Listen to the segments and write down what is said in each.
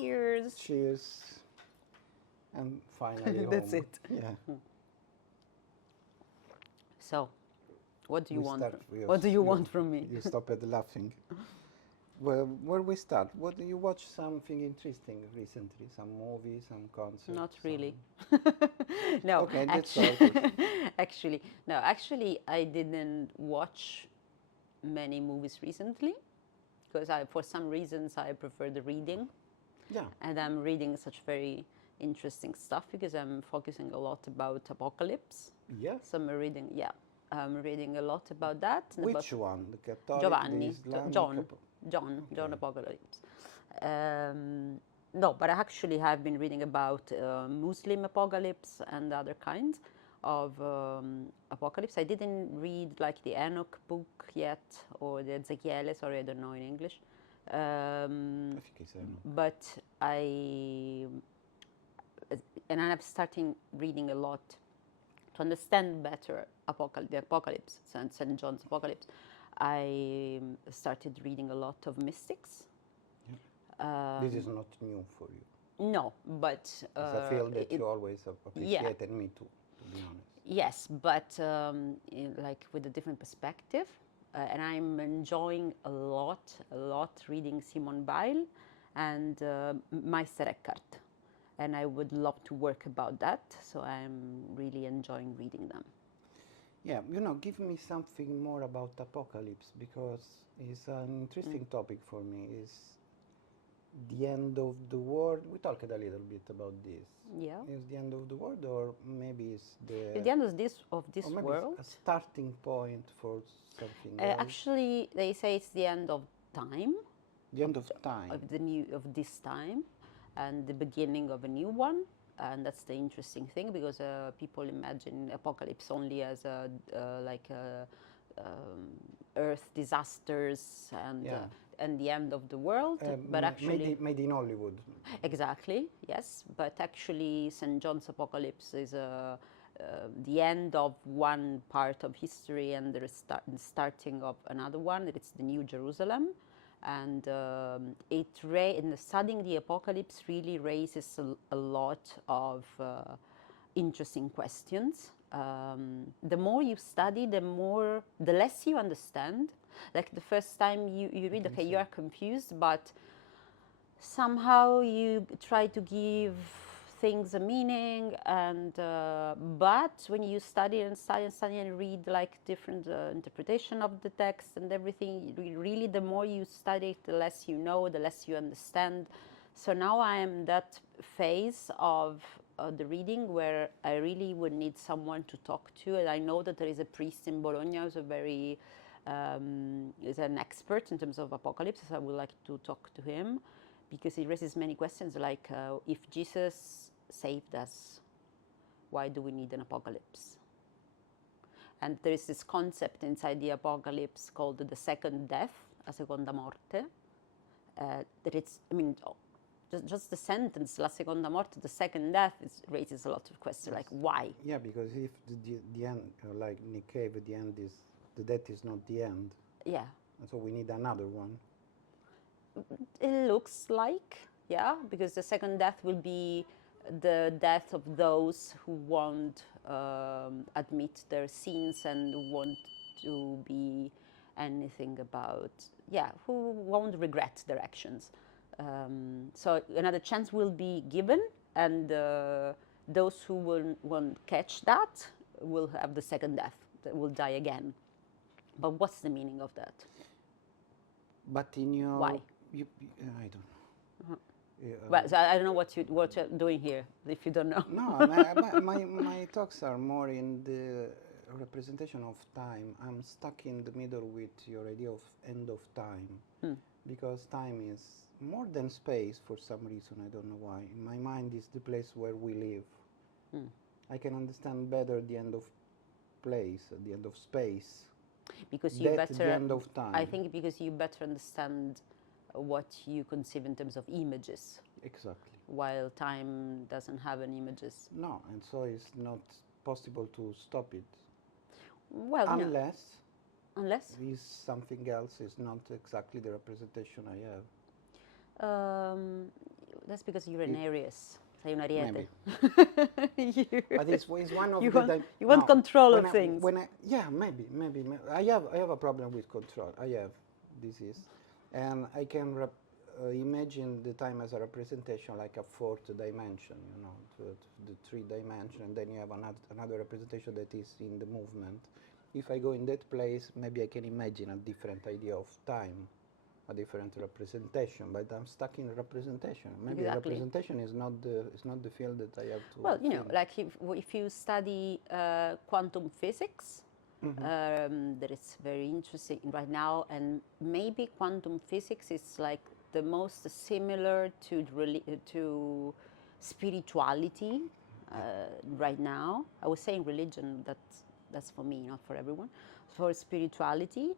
Cheers. Cheers. And finally That's home. it. Yeah. So, what do you We want? start with What do you want from me? You stop at laughing. Well, where we start? What do you watch something interesting recently? Some movie, some concert? Not some- really. No, Okay, that's actually, all. actually, I didn't watch many movies recently because for some reasons, I prefer the reading, Yeah. and I'm reading such very interesting stuff because I'm focusing a lot about apocalypse. Yeah. So I'm reading a lot about that. And Which about one? The Catholic, Giovanni, the Islamic? John, John Okay. Apocalypse. No, but I actually have been reading about Muslim apocalypse and other kinds of apocalypse. I didn't read like the Enoch book yet or the Ezekiel. Sorry, I don't know in English. I think it's But and I'm starting reading a lot to understand better the apocalypse, St. John's Apocalypse. I started reading a lot of mystics. this is not new for you. No, but It's a field that you always have appreciated, me too, to be honest. yes, but like with a different perspective. And I'm enjoying a lot reading Simone Weil and Meister Eckhart. And I would love to work about that, so I'm really enjoying reading them. Yeah, give me something more about apocalypse because it's an interesting topic for me. Is the end of the world? We talked a little bit about this. Yeah. Is the end of the world, or maybe it's At the end of this or maybe world, it's a starting point for something else? actually, they say it's the end of time, The end of time. of this time, and the beginning of a new one. And that's the interesting thing because people imagine apocalypse only as earth disasters and the end of the world. But actually, made in Hollywood. exactly, yes. But actually, St. John's Apocalypse is the end of one part of history and the starting of another one. It's the New Jerusalem. And in studying the apocalypse really raises a lot of interesting questions. The more you study, the less you understand. Like the first time you read, okay, you are confused, but somehow you try to give things a meaning, and but when you study and read like different interpretation of the text and everything, really the more you study, the less you know, the less you understand. So now I am that phase of the reading where I really would need someone to talk to, and I know that there is a priest in Bologna who's is an expert in terms of apocalypse, so I would like to talk to him because it raises many questions like if Jesus saved us, why do we need an apocalypse? And there is this concept inside the apocalypse called the second death, la seconda morte, that it's, just the sentence, la seconda morte, the second death, raises a lot of questions, like why? Yeah, because if the end, like Nick Cave, the end is, the death is not the end. Yeah. And so we need another one. It looks like, yeah, because the second death will be the death of those who won't admit their sins and want to be anything about, who won't regret their actions. So another chance will be given, and those who won't catch that will have the second death, that will die again. But what's the meaning of that? But in your... Why? I don't know. Well, so I don't know what you're doing here, if you don't know. No, my talks are more in the representation of time. I'm stuck in the middle with your idea of end of time, because time is more than space for some reason. I don't know why. In my mind, is the place where we live. I can understand better the end of place, the end of space. Because you better, the end of time. I think because you better understand what you conceive in terms of images. Exactly. While time doesn't have any images. No, and so it's not possible to stop it. Well, unless is something else is not exactly the representation I have. That's because you're an Aries. Sei un Maybe. ariete. But it's one of You the want- time. you want control when of I- things. When yeah, maybe. I have a problem with control. I have disease, and I can imagine the time as a representation, like a fourth dimension. You know, the three dimension, and then you have another representation that is in the movement. If I go in that place, maybe I can imagine a different idea of time, a different representation. But I'm stuck in representation. Maybe Exactly. representation is not the field that I have to. Well, you know, think. like if you study quantum physics, that is very interesting right now, and maybe quantum physics is like the most similar to spirituality right now. I was saying religion, that's for me, not for everyone. For spirituality,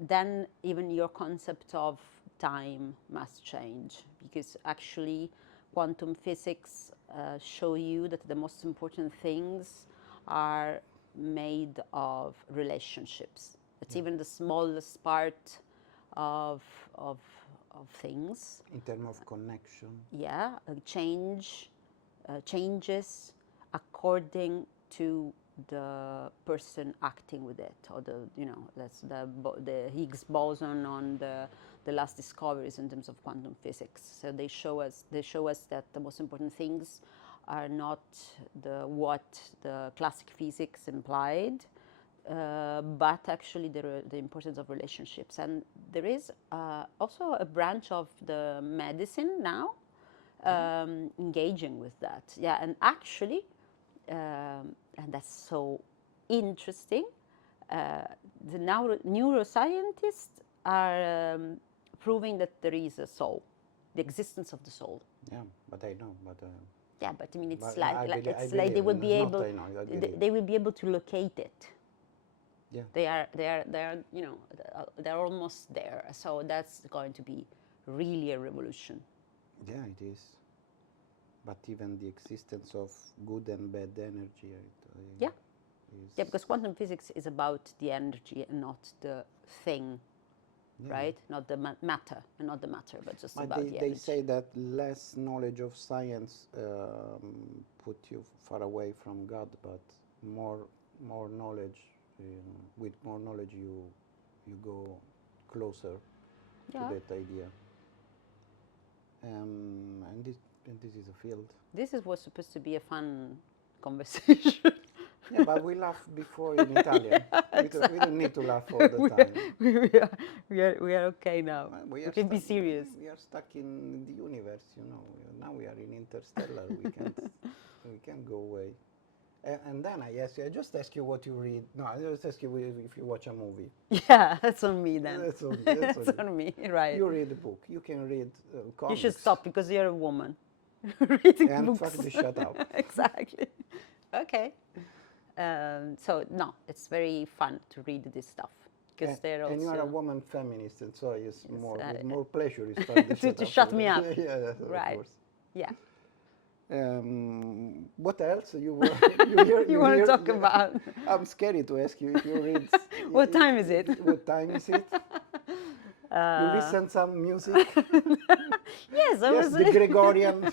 then even your concept of time must change, because actually quantum physics show you that the most important things are made of relationships. It's even the smallest part of, of, of things. In terms of connection. Yeah, changes according to the person acting with it, or that's the Higgs boson on the last discoveries in terms of quantum physics. So they show us that the most important things are not what the classic physics implied, but actually the importance of relationships. And there is also a branch of the medicine now engaging with that. Yeah, and actually, and that's so interesting, the neuroscientists are proving that there is a soul, the existence of the soul. Yeah, but I know, but. Yeah, but I mean, it's But like, I like believe- I it's like they believe, would be it's not able, I know, I believe. they will be able to locate it. Yeah. They are, they're almost there. So that's going to be really a revolution. Yeah, it is. But even the existence of good and bad energy. Yeah. Is Yeah, because quantum physics is about the energy and not the thing, right? Not the matter, and not the matter, but just But about the energy. they say that less knowledge of science put you far away from God, but more knowledge. With more knowledge, you go closer to that idea. And this is a field. This was supposed to be a fun conversation. Yeah, but we laugh before in Italian. We don't need to laugh all the time. we are okay now. We can be serious. We are stuck in the universe, you know. Now we are in interstellar. We can't go away. And then I just ask you what you read. No, I just ask you if you watch a movie. Yeah, that's on me then. That's on, That's on me, right? You read a book. You can read comics. You should stop because you're a woman. Reading and books. fuck the shut up. Exactly. Okay. So no, it's very fun to read this stuff because they're also. And you are a woman feminist, and so it's with more pleasure is to shut me up. Yeah, right. Of course. Yeah. What else you you want to talk about? I'm scared to ask you if you read. What time is it? What time is it? You listen some music? Yes, I yes, was. the Gregorian.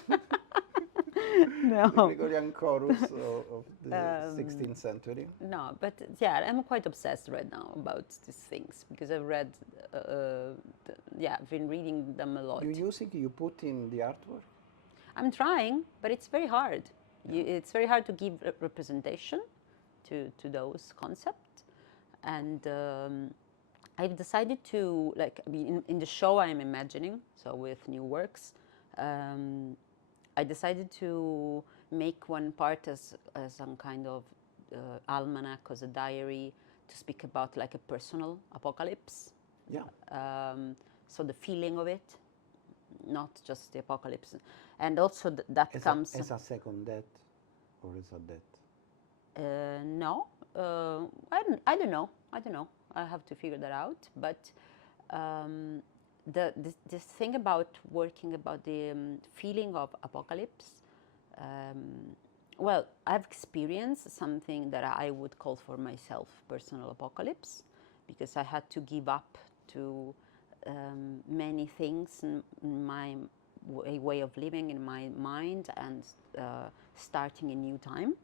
No. The Gregorian chorus of the 16th century. No, but yeah, I'm quite obsessed right now about these things because I've read, I've been reading them a lot. You put in the artwork? I'm trying, but it's very hard. It's very hard to give representation to those concepts. And I've decided to, in the show I'm imagining, so with new works, I decided to make one part as some kind of almanac, as a diary, to speak about like a personal apocalypse. Yeah. So the feeling of it, not just the apocalypse. And also that comes... As a second death, or as a death? No, I don't know. I have to figure that out. But this thing about working about the feeling of apocalypse, well, I've experienced something that I would call for myself personal apocalypse, because I had to give up to many things in my way of living, in my mind, and starting a new time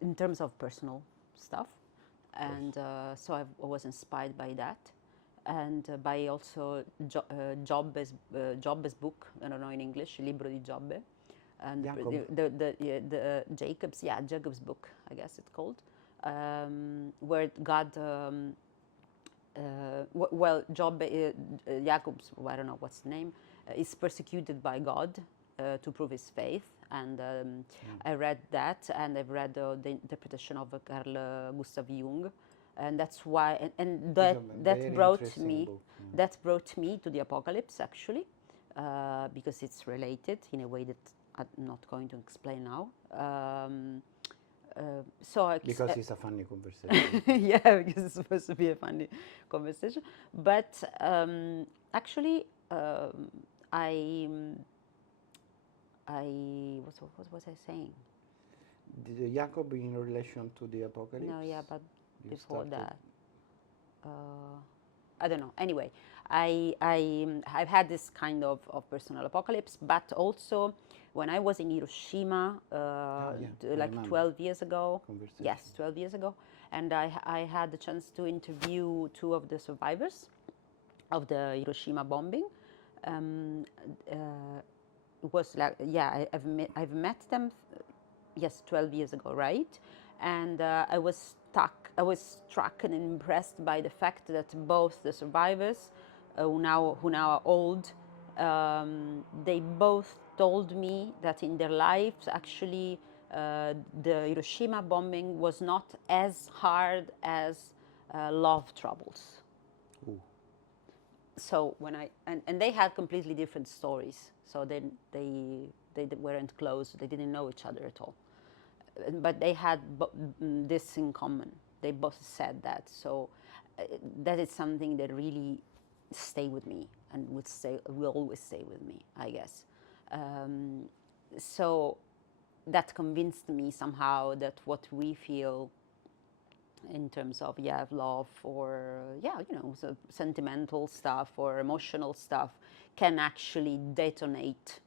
in terms of personal stuff. And so I was inspired by that, and by also Giobbe's book. I don't know in English, Libro di Giobbe, and the Jacob's book, I guess it's called, where God. Giobbe, Jacob's, I don't know what's the name, is persecuted by God to prove his faith. And I read that, and I've read the interpretation of Carl Gustav Jung, and that's why, and that brought me, brought me to the apocalypse actually, because it's related in a way that I'm not going to explain now. Because it's a funny conversation. Yeah, because it's supposed to be a funny conversation. But actually, what was I saying? The Jacob in relation to the apocalypse? No, yeah, but before that, I don't know. Anyway, I've had this kind of personal apocalypse, but also when I was in Hiroshima, like 12 years ago. Yes, 12 years ago, and I had the chance to interview two of the survivors of the Hiroshima bombing. It was like, yeah, I've met them, yes, 12 years ago, right? And I was struck and impressed by the fact that both the survivors, who now are old, they both told me that in their lives, actually, the Hiroshima bombing was not as hard as love troubles. Ooh. So when and they had completely different stories. So they weren't close. They didn't know each other at all. But they had this in common. They both said that. So that is something that really stayed with me and will always stay with me, I guess. So that convinced me somehow that what we feel in terms of love or so sentimental stuff or emotional stuff can actually detonate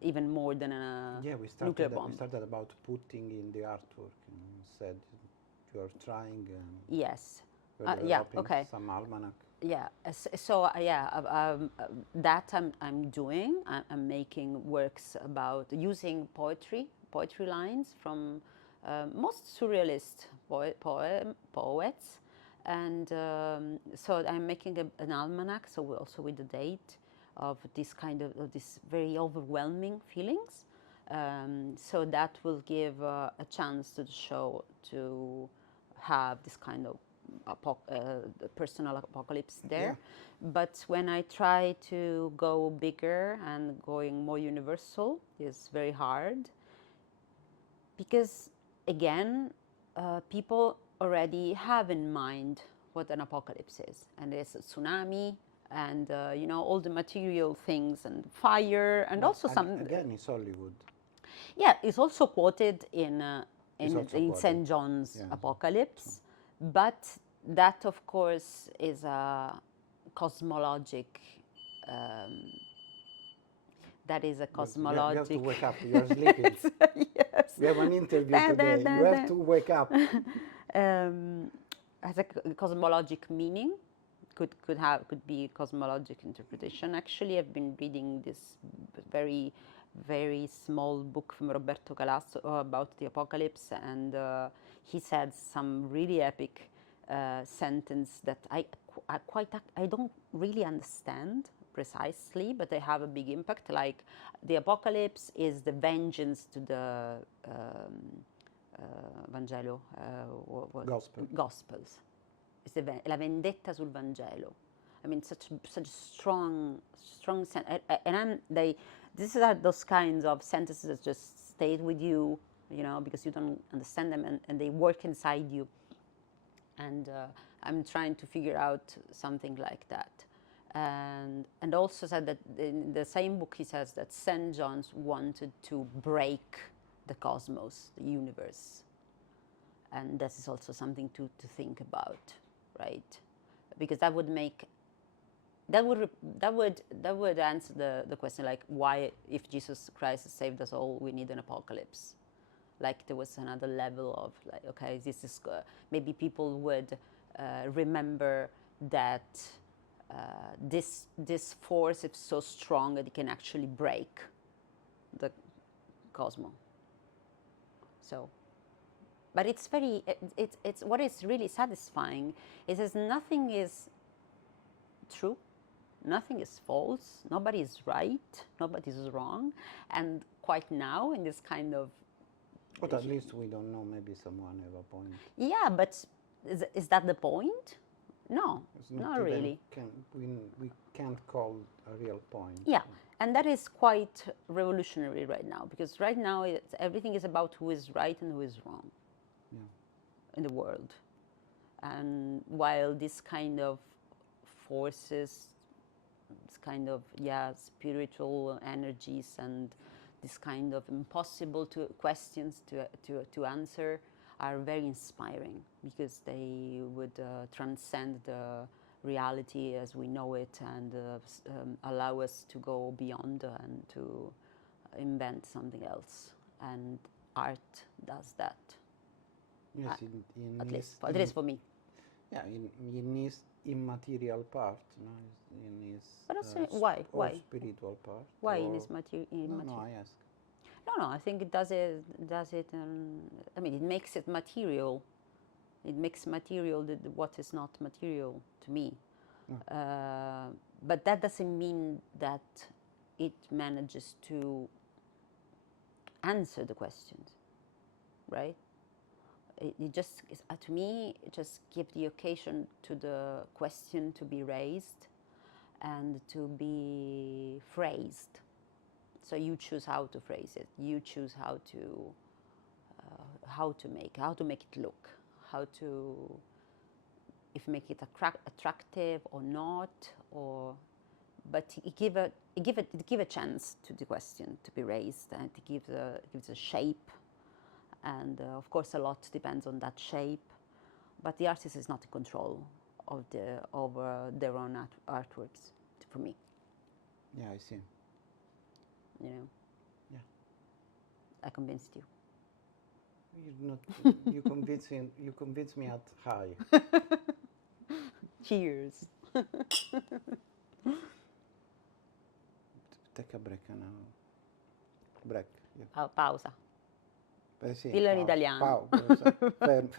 even more than a nuclear bomb. We started about putting in the artwork. Said you are trying. Yes. Okay. Some almanac. Yeah. So that I'm doing. I'm making works about using poetry lines from most surrealist poets, and so I'm making an almanac. So also with the date of this kind of this very overwhelming feelings. So that will give a chance to the show to have this kind of personal apocalypse there. Yeah. But when I try to go bigger and going more universal, it's very hard because, again, people already have in mind what an apocalypse is, and there's a tsunami and all the material things and fire and also some. Again, it's Hollywood. Yeah, it's also quoted in St. John's Apocalypse, but that, of course, is a cosmologic. That is a cosmologic. You have to wake up. You are sleeping. Yes. We have an interview today. You have to wake up. Has a cosmologic meaning. Could be cosmologic interpretation. Actually, I've been reading this very, very small book from Roberto Calasso about the apocalypse, and he said some really epic sentence that I don't really understand precisely, but they have a big impact. Like the apocalypse is the vengeance to the Vangelo, Gospels. It's la vendetta sul Vangelo. I mean, such strong sense. And these are those kinds of sentences that just stayed with you, because you don't understand them, and they work inside you. And I'm trying to figure out something like that. And also said that in the same book he says that St. John's wanted to break the cosmos, the universe. And that is also something to think about, right? because that would make that would answer the question, like, why, if Jesus Christ saved us all, we need an apocalypse. Like, there was another level of, like, okay, this is maybe people would remember that this force is so strong that it can actually break the cosmos. So, but it's very it's what is really satisfying is that nothing is true, nothing is false, nobody is right, nobody is wrong, and quite now in this kind of, But at least we don't know, maybe someone have a point. yeah, but is that the point? No, It's not even really. We can't call a real point. Yeah, and that is quite revolutionary right now, because right now everything is about who is right and who is wrong in the world. And while this kind of forces, this kind of, spiritual energies and this kind of impossible questions to answer are very inspiring, because they would transcend the reality as we know it, and allow us to go beyond and to invent something else. And art does that. Yes, At least for me. Yeah, in his immaterial part, no, in his But also, why? spiritual part. Why or, in his material? No, I ask. No, I think it does it. I mean, it makes it material. It makes material what is not material to me. But that doesn't mean that it manages to answer the questions, right? It just, to me, it just gives the occasion to the question to be raised and to be phrased. So you choose how to phrase it. You choose how to make it look, if make it attractive or not, but it give a chance to the question to be raised, and it gives a shape. And of course, a lot depends on that shape, but the artist is not in control over their own artworks. For me, Yeah, I see. you know. Yeah. I convinced you. You're not. You convince me at high. Cheers. Take a break now. Break. Yeah. Pausa. Sì, Dillo in italiano. Fermate.